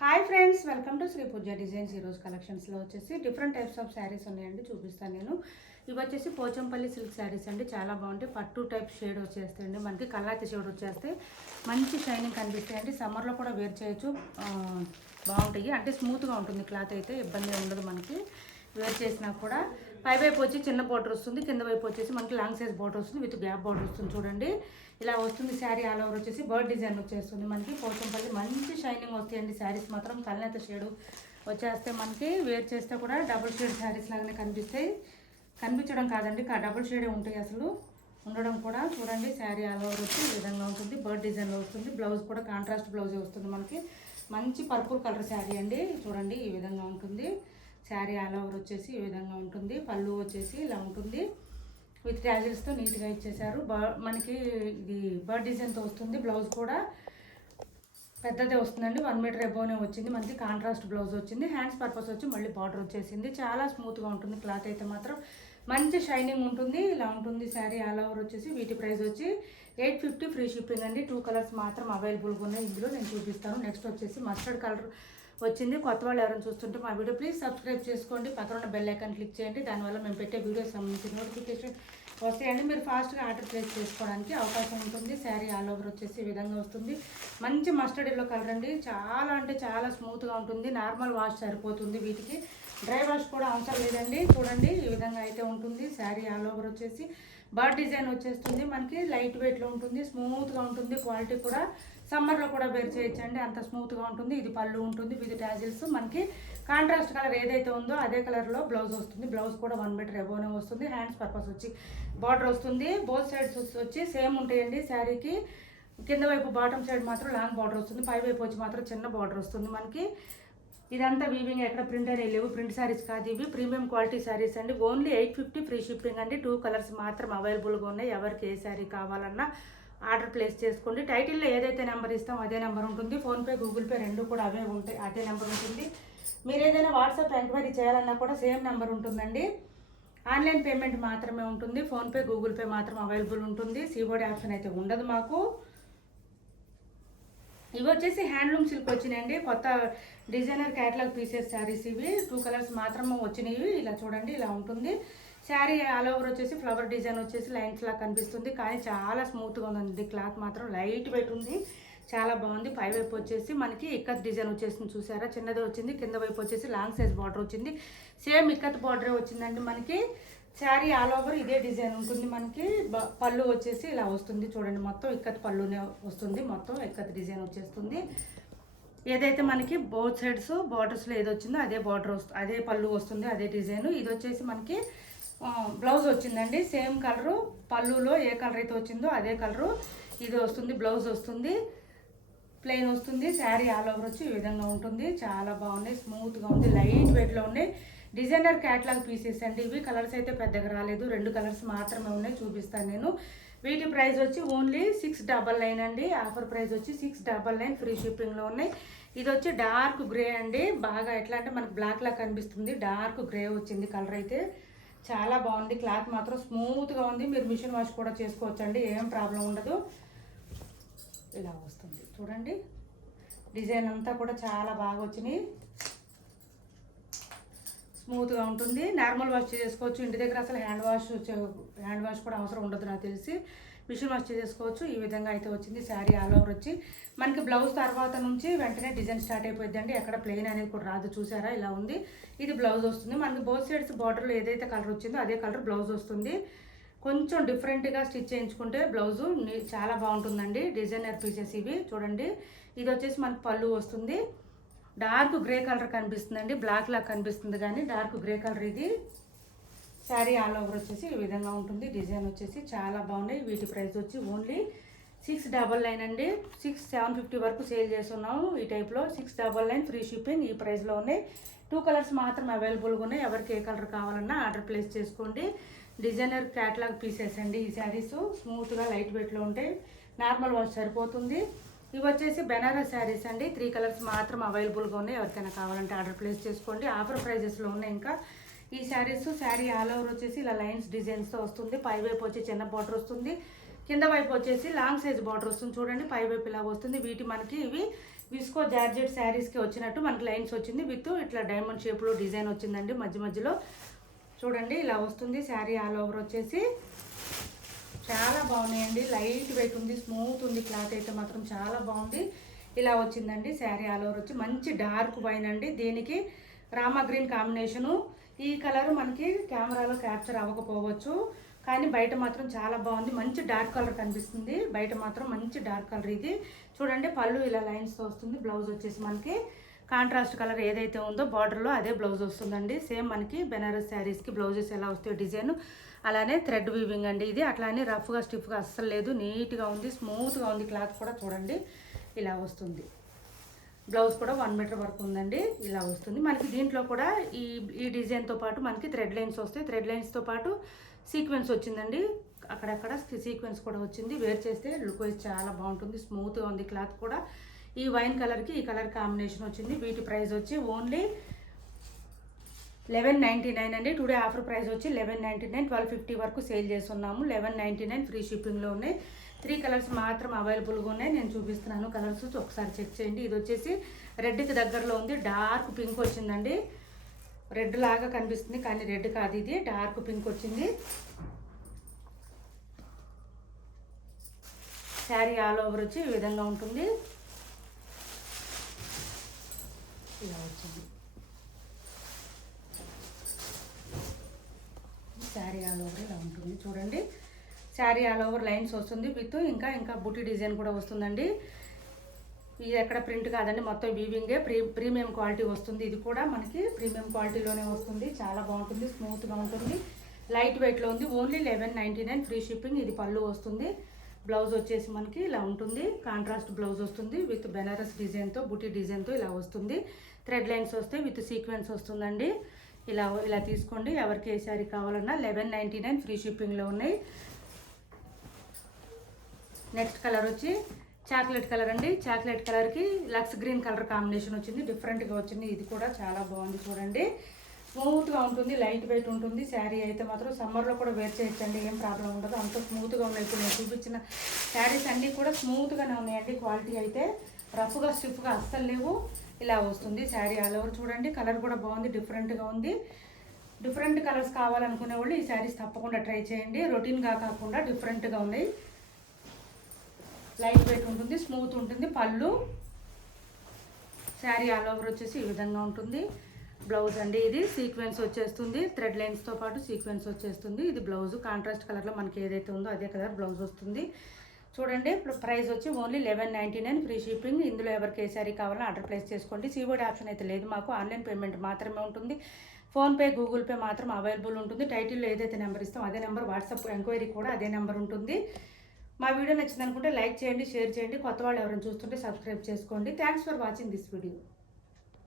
Hi friends welcome to Shri Pooja designs ఈరోజు కలెక్షన్స్లో వచ్చేసి డిఫరెంట్ టైప్స్ ఆఫ్ శారీస్ ఉన్నాయండి చూపిస్తాను నేను. ఇవి వచ్చేసి పోచంపల్లి సిల్క్ శారీస్ అండి చాలా బాగుంటాయి. పట్టు టైప్ షేడ్ వచ్చేస్తాయండి మనకి కల్లాతి షేడ్ వచ్చేస్తే మంచి షైనింగ్ కనిపిస్తాయండి. సమ్మర్లో కూడా వేర్ చేయొచ్చు. బాగుంటాయి. అంటే స్మూత్గా ఉంటుంది క్లాత్ అయితే ఇబ్బంది ఉండదు మనకి. వేర్ చేసినా కూడా పై వైపు వచ్చి చిన్న బార్డర్ వస్తుంది కింద వైపు వచ్చేసి మనకి లాంగ్ సైజ్ బార్డర్ వస్తుంది విత్ గ్యాప్ బార్డర్ వస్తుంది చూడండి. ఇలా వస్తుంది శారీ ఆల్ ఓవర్ వచ్చేసి బర్డ్ డిజైన్ వచ్చేస్తుంది మనకి. పోచంపల్లి మంచి షైనింగ్ వస్తాయండి శారీస్ మాత్రం. కల్నేత షేడు వచ్చేస్తే మనకి వేర్ చేస్తే కూడా డబుల్ షేడ్ శారీస్ లాగానే కనిపిస్తాయి. కనిపించడం కాదండి డబుల్ షేడే ఉంటాయి అసలు. ఉండడం కూడా చూడండి శారీ ఆల్ ఓవర్ వచ్చి ఈ విధంగా ఉంటుంది. బర్డ్ డిజైన్లో వస్తుంది. బ్లౌజ్ కూడా కాంట్రాస్ట్ బ్లౌజే వస్తుంది మనకి. మంచి పర్పుల్ కలర్ శారీ అండి. చూడండి ఈ విధంగా ఉంటుంది. శారీ ఆల్ ఓవర్ వచ్చేసి ఈ విధంగా ఉంటుంది. పళ్ళు వచ్చేసి ఇలా ఉంటుంది. విత్ ట్యాజిల్స్తో నీట్గా ఇచ్చేసారు బ మనకి ఇది బర్డ్ డిజైన్తో వస్తుంది. బ్లౌజ్ కూడా పెద్దదే వస్తుందండి. వన్ మీటర్ ఎబోనే వచ్చింది. మనకి కాంట్రాస్ట్ బ్లౌజ్ వచ్చింది. హ్యాండ్స్ పర్పస్ వచ్చి మళ్ళీ బార్డర్ వచ్చేసింది. చాలా స్మూత్గా ఉంటుంది క్లాత్ అయితే మాత్రం. మంచి షైనింగ్ ఉంటుంది. ఇలా ఉంటుంది శారీ ఆల్ ఓవర్ వచ్చేసి. వీటి ప్రైస్ వచ్చి ఎయిట్ ఫిఫ్టీ ఫ్రీ షిప్పింగ్ అండి. టూ కలర్స్ మాత్రం అవైలబుల్గా ఉన్నాయి. ఇందులో నేను చూపిస్తాను. నెక్స్ట్ వచ్చేసి మస్టర్డ్ కలర్ వచ్చింది. కొత్త వాళ్ళు ఎవరైనా చూస్తుంటే మా వీడియో ప్లీజ్ సబ్స్క్రైబ్ చేసుకోండి. పక్కన ఉన్న బెల్ ఐకాన్ క్లిక్ చేయండి. దానివల్ల మేము పెట్టే వీడియోస్ సంబంధించిన నోటిఫికేషన్ వస్తాయండి. మీరు ఫాస్ట్గా ఆర్డర్ ప్లేస్ చేసుకోవడానికి అవకాశం ఉంటుంది. శారీ ఆల్ ఓవర్ వచ్చేసి ఈ విధంగా వస్తుంది. మంచి మస్టర్డ్ ఎల్లో కలర్ అండి. చాలా అంటే చాలా స్మూత్గా ఉంటుంది. నార్మల్ వాష్ సరిపోతుంది వీటికి. డ్రై వాష్ కూడా అవసరం లేదండి. చూడండి ఈ విధంగా అయితే ఉంటుంది. శారీ ఆల్ ఓవర్ వచ్చేసి బర్డ్ డిజైన్ వచ్చేస్తుంది. మనకి లైట్ వెయిట్లో ఉంటుంది. స్మూత్గా ఉంటుంది. క్వాలిటీ కూడా సమ్మర్లో కూడా వేర్ చేయొచ్చండి. అంత స్మూత్గా ఉంటుంది. ఇది పళ్ళు ఉంటుంది. విత్ ట్యాజిల్స్ మనకి కాంట్రాస్ట్ కలర్ ఏదైతే ఉందో అదే కలర్లో బ్లౌజ్ వస్తుంది. బ్లౌజ్ కూడా వన్ మీటర్ ఎబోనే వస్తుంది. హ్యాండ్స్ పర్పస్ వచ్చి బార్డర్ వస్తుంది. బోత్ సైడ్స్ వచ్చి సేమ్ ఉంటాయండి శారీకి. కింద వైపు బాటమ్ సైడ్ మాత్రం లాంగ్ బార్డర్ వస్తుంది. పై వైపు వచ్చి మాత్రం చిన్న బార్డర్ వస్తుంది మనకి. ఇదంతా వీవింగ్ ఎక్కడ ప్రింట్ అనేవి లేవు. ప్రింట్ శారీస్ కాదు ఇవి. ప్రీమియం క్వాలిటీ శారీస్ అండి. Only eight fifty free shipping అండి. టూ కలర్స్ మాత్రం అవైలబుల్గా ఉన్నాయి. ఎవరికి ఏ శారీ కావాలన్నా ఆర్డర్ ప్లేస్ చేసుకోండి. టైటిల్లో ఏదైతే నెంబర్ ఇస్తామో అదే నెంబర్ ఉంటుంది. ఫోన్పే గూగుల్ పే రెండు కూడా అవే ఉంటాయి. అదే నెంబర్ ఉంటుంది. మీరు ఏదైనా వాట్సాప్ ఎంక్వైరీ చేయాలన్నా కూడా సేమ్ నెంబర్ ఉంటుందండి. ఆన్లైన్ పేమెంట్ మాత్రమే ఉంటుంది. ఫోన్పే గూగుల్ పే మాత్రం అవైలబుల్ ఉంటుంది. సీబోర్డ్ ఆప్షన్ అయితే ఉండదు మాకు. ఇవి వచ్చేసి హ్యాండ్లూమ్ సిల్క్ వచ్చినాయండి. కొత్త డిజైనర్ క్యాటలాగ్ పీసెస్ శారీస్ ఇవి. టూ కలర్స్ మాత్రం వచ్చినాయి ఇలా చూడండి ఇలా ఉంటుంది. శారీ ఆల్ ఓవర్ వచ్చేసి ఫ్లవర్ డిజైన్ వచ్చేసి లైన్స్ లాగా కనిపిస్తుంది. కానీ చాలా స్మూత్గా ఉంది క్లాత్ మాత్రం లైట్ వెయిట్ ఉంది. చాలా బాగుంది. పై వైపు వచ్చేసి మనకి ఇక్కత్ డిజైన్ వచ్చేసింది చూసారా? చిన్నది వచ్చింది. కింద వైపు వచ్చేసి లాంగ్ సైజ్ బార్డర్ వచ్చింది. సేమ్ ఇక్కత్ బార్డరే వచ్చిందండి మనకి. శారీ ఆల్ ఓవర్ ఇదే డిజైన్ ఉంటుంది మనకి. పళ్ళు వచ్చేసి ఇలా వస్తుంది. చూడండి మొత్తం ఇక్కత్ పళ్ళునే వస్తుంది. మొత్తం ఇక్కత్ డిజైన్ వచ్చేస్తుంది. ఏదైతే మనకి బోత్ సైడ్స్ బార్డర్స్లో ఏది వచ్చిందో అదే బార్డర్ వస్తుంది అదే పళ్ళు వస్తుంది అదే డిజైన్. ఇది వచ్చేసి మనకి బ్లౌజ్ వచ్చిందండి. సేమ్ కలరు పళ్ళులో ఏ కలర్ అయితే వచ్చిందో అదే కలరు ఇది వస్తుంది బ్లౌజ్ వస్తుంది. ప్లెయిన్ వస్తుంది శారీ ఆల్ ఓవర్ వచ్చి ఈ విధంగా ఉంటుంది. చాలా బాగున్నాయి స్మూత్గా ఉంది లైట్ వెయిట్లో ఉన్నాయి. డిజైనర్ క్యాట్లాగ్ పీసెస్ అండి ఇవి. కలర్స్ అయితే పెద్దగా రాలేదు రెండు కలర్స్ మాత్రమే ఉన్నాయి చూపిస్తాను నేను. వీటి ప్రైస్ వచ్చి ఓన్లీ సిక్స్ డబల్ నైన్ అండి. ఆఫర్ ప్రైస్ వచ్చి సిక్స్ డబల్ నైన్ ఫ్రీ షిప్పింగ్లో ఉన్నాయి. ఇది వచ్చి డార్క్ గ్రే అండి. బాగా ఎట్లా అంటే మనకు బ్లాక్ లా కనిపిస్తుంది. డార్క్ గ్రే వచ్చింది కలర్ అయితే. చాలా బాగుంది క్లాత్ మాత్రం స్మూత్గా ఉంది. మీరు మిషన్ వాష్ కూడా చేసుకోవచ్చండి ఏం ప్రాబ్లం ఉండదు. ఇలా వస్తుంది. చూడండి. డిజైన్ అంతా కూడా చాలా బాగా వచ్చినాయి. స్మూత్గా ఉంటుంది. నార్మల్ వాష్ చేసుకోవచ్చు. ఇంటి దగ్గర అసలు హ్యాండ్ వాష్ హ్యాండ్ వాష్ కూడా అవసరం ఉండదు నాకు తెలిసి. మిషన్ వాష్ చేసుకోవచ్చు. ఈ విధంగా అయితే వచ్చింది. శారీ ఆల్ ఓవర్ వచ్చి. మనకి బ్లౌజ్ తర్వాత నుంచి వెంటనే డిజైన్ స్టార్ట్ అయిపోయిందండి ఎక్కడ ప్లెయిన్ అనేది కూడా రాదు. చూసారా? ఇలా ఉంది. ఇది బ్లౌజ్ వస్తుంది. మనకి బోత్ సైడ్స్ బార్డర్లో ఏదైతే కలర్ వచ్చిందో అదే కలర్ బ్లౌజ్ వస్తుంది. కొంచెం డిఫరెంట్గా స్టిచ్ చేయించుకుంటే బ్లౌజు చాలా బాగుంటుందండి. డిజైనర్ పీసెస్ ఇవి. చూడండి. ఇది వచ్చేసి మనకు పళ్ళు వస్తుంది. డార్క్ గ్రే కలర్ కనిపిస్తుందండి. బ్లాక్ లాగా కనిపిస్తుంది కానీ డార్క్ గ్రే కలర్ ఇది. శారీ ఆల్ ఓవర్ వచ్చేసి ఈ విధంగా ఉంటుంది. డిజైన్ వచ్చేసి చాలా బాగున్నాయి. వీటి ప్రైస్ వచ్చి ఓన్లీ సిక్స్ డబల్ నైన్ అండి. సిక్స్ సెవెన్ ఫిఫ్టీ వరకు సేల్ చేస్తున్నాము ఈ టైప్లో six double nine free shipping ఈ ప్రైస్లో ఉన్నాయి. టూ కలర్స్ మాత్రం అవైలబుల్గా ఉన్నాయి. ఎవరికి ఏ కలర్ కావాలన్నా ఆర్డర్ ప్లేస్ చేసుకోండి. డిజైనర్ క్యాటలాగ్ పీసెస్ అండి ఈ శారీస్ స్మూత్గా లైట్ వెయిట్లో ఉంటాయి నార్మల్ వాష్ సరిపోతుంది. ఇవి వచ్చేసి బెనారస్ శారీస్ అండి. త్రీ కలర్స్ మాత్రం అవైలబుల్గా ఉన్నాయి. ఎవరికైనా కావాలంటే ఆర్డర్ ప్లేస్ చేసుకోండి. ఆఫర్ ప్రైజెస్లో ఉన్నాయి ఇంకా. ఈ శారీస్ శారీ ఆల్ ఓవర్ వచ్చేసి ఇలా లైన్స్ డిజైన్స్తో వస్తుంది. పై వైపు వచ్చి చిన్న బార్డర్ వస్తుంది. కింద వైపు వచ్చేసి లాంగ్ సైజ్ బార్డర్ వస్తుంది చూడండి. పై వైపు ఇలా వస్తుంది. వీటి మనకి ఇవి విస్కో జార్జెట్ శారీస్కి వచ్చినట్టు మనకి లైన్స్ వచ్చింది. విత్ ఇట్లా డైమండ్ షేప్లో డిజైన్ వచ్చిందండి మధ్య మధ్యలో. చూడండి ఇలా వస్తుంది. శారీ ఆల్ ఓవర్ వచ్చేసి చాలా బాగున్నాయండి. లైట్ వెయిట్ ఉంది స్మూత్ ఉంది క్లాత్ అయితే మాత్రం చాలా బాగుంది. ఇలా వచ్చిందండి శారీ ఆల్ ఓవర్ వచ్చి. మంచి డార్క్ వైన్ అండి. దీనికి రామా గ్రీన్ కాంబినేషను ఈ కలర్ మనకి కెమెరాలో క్యాప్చర్ అవ్వకపోవచ్చు. కానీ బయట మాత్రం చాలా బాగుంది. మంచి డార్క్ కలర్ కనిపిస్తుంది. బయట మాత్రం మంచి డార్క్ కలర్ ఇది. చూడండి పళ్ళు ఇలా లైన్స్తో వస్తుంది. బ్లౌజ్ వచ్చేసి మనకి కాంట్రాస్ట్ కలర్ ఏదైతే ఉందో బార్డర్లో అదే బ్లౌజ్ వస్తుందండి. సేమ్ మనకి బెనారస్ శారీస్కి బ్లౌజెస్ ఎలా వస్తాయో డిజైన్. అలానే థ్రెడ్ వీవింగ్ అండి ఇది. అట్లానే రఫ్గా స్టిఫ్గా అస్సలు లేదు. నీట్గా ఉంది స్మూత్గా ఉంది క్లాత్ కూడా చూడండి. ఇలా వస్తుంది. బ్లౌజ్ కూడా వన్ మీటర్ వరకు ఉందండి. ఇలా వస్తుంది. మనకి దీంట్లో కూడా ఈ ఈ డిజైన్తో పాటు మనకి థ్రెడ్ లైన్స్ వస్తాయి. థ్రెడ్ లైన్స్తో పాటు సీక్వెన్స్ వచ్చిందండి. అక్కడక్కడ సీక్వెన్స్ కూడా వచ్చింది. వేర్ చేస్తే లుక్ వైజ్ చాలా బాగుంటుంది. స్మూత్గా ఉంది క్లాత్ కూడా. ఈ వైన్ కలర్కి ఈ కలర్ కాంబినేషన్ వచ్చింది. వీటి ప్రైస్ వచ్చి ఓన్లీ లెవెన్ నైంటీ నైన్ అండి. టుడే ఆఫర్ ప్రైస్ వచ్చి eleven ninety nine twelve fifty వరకు సేల్ చేస్తున్నాము. లెవెన్ నైంటీ నైన్ ఫ్రీ షిప్పింగ్లో ఉన్నాయి. త్రీ కలర్స్ మాత్రం అవైలబుల్గా ఉన్నాయి. నేను చూపిస్తున్నాను కలర్స్. ఒకసారి చెక్ చేయండి. ఇది వచ్చేసి రెడ్కి దగ్గరలో ఉంది. డార్క్ పింక్ వచ్చిందండి. రెడ్ లాగా కనిపిస్తుంది కానీ రెడ్ కాదు ఇది. డార్క్ పింక్ వచ్చింది. శారీ ఆల్ ఓవర్ వచ్చి ఈ విధంగా ఉంటుంది. ఇలా వచ్చింది శారీ ఆల్ ఓవర్ ఇలా ఉంటుంది. చూడండి. శారీ ఆల్ ఓవర్ లైన్స్ వస్తుంది. విత్ ఇంకా ఇంకా బుట్టి డిజైన్ కూడా వస్తుందండి. ఇది ఎక్కడ ప్రింట్ కాదండి. మొత్తం వీవింగే ప్రీ ప్రీమియం క్వాలిటీ వస్తుంది. ఇది కూడా మనకి ప్రీమియం క్వాలిటీలోనే వస్తుంది. చాలా బాగుంటుంది. స్మూత్గా ఉంటుంది. లైట్ వెయిట్లో ఉంది. Only eleven ninety nine free shipping ఇది పళ్ళు వస్తుంది. బ్లౌజ్ వచ్చేసి మనకి ఇలా ఉంటుంది. కాంట్రాస్ట్ బ్లౌజ్ వస్తుంది విత్ బెనారస్ డిజైన్తో బుటీ డిజైన్తో ఇలా వస్తుంది. థ్రెడ్ లైన్స్ వస్తాయి విత్ సీక్వెన్స్ వస్తుందండి. ఇలా ఇలా తీసుకోండి. ఎవరికి ఏ శారీ కావాలన్నా లెవెన్ నైంటీ నైన్ ఫ్రీ షిప్పింగ్లో ఉన్నాయి. నెక్స్ట్ కలర్ వచ్చి చాక్లెట్ కలర్ అండి. చాక్లెట్ కలర్కి లక్స్ గ్రీన్ కలర్ కాంబినేషన్ వచ్చింది. డిఫరెంట్గా వచ్చింది. ఇది కూడా చాలా బాగుంది చూడండి. స్మూత్గా ఉంటుంది లైట్ వెయిట్ ఉంటుంది. శారీ అయితే మాత్రం సమ్మర్లో కూడా వేర్ చేయొచ్చండి ఏం ప్రాబ్లం ఉండదు. అంత స్మూత్గా ఉన్నాయి. ఇప్పుడు నేను చూపించిన శారీస్ అన్నీ కూడా స్మూత్గానే ఉన్నాయండి. క్వాలిటీ అయితే రఫ్గా స్టిఫ్గా అస్సలు లేవు. ఇలా వస్తుంది శారీ ఆల్ ఓవర్. చూడండి కలర్ కూడా బాగుంది డిఫరెంట్గా ఉంది. డిఫరెంట్ కలర్స్ కావాలనుకునే వాళ్ళు ఈ శారీస్ తప్పకుండా ట్రై చేయండి. రొటీన్గా కాకుండా డిఫరెంట్గా ఉన్నాయి. లైట్ వెయిట్ ఉంటుంది స్మూత్ ఉంటుంది. పళ్ళు శారీ ఆల్ ఓవర్ వచ్చేసి ఈ విధంగా ఉంటుంది. బ్లౌజ్ అండి ఇది. సీక్వెన్స్ వచ్చేస్తుంది. థ్రెడ్ లైన్స్తో పాటు సీక్వెన్స్ వచ్చేస్తుంది. ఇది బ్లౌజ్ కాంట్రాస్ట్ కలర్లో మనకి ఏదైతే ఉందో అదే కలర్ బ్లౌజ్ వస్తుంది. చూడండి ప్రైస్ వచ్చి only eleven ninety nine free shipping. ఇందులో ఎవరికి ఏ శారీ కావాలో ఆర్డర్ ప్లేస్ చేసుకోండి. సీబోర్డ్ ఆప్షన్ అయితే లేదు మాకు. ఆన్లైన్ పేమెంట్ మాత్రమే ఉంటుంది. ఫోన్పే గూగుల్ పే మాత్రం అవైలబుల్ ఉంటుంది. టైటిల్లో ఏదైతే నెంబర్ ఇస్తాం అదే నెంబర్ వాట్సాప్ ఎంక్వైరీ కూడా అదే నెంబర్ ఉంటుంది. మా వీడియో నచ్చింది అనుకుంటే లైక్ చేయండి షేర్ చేయండి. కొత్త వాళ్ళు ఎవరైనా చూస్తుంటే సబ్స్క్రైబ్ చేసుకోండి. Thanks for watching this video.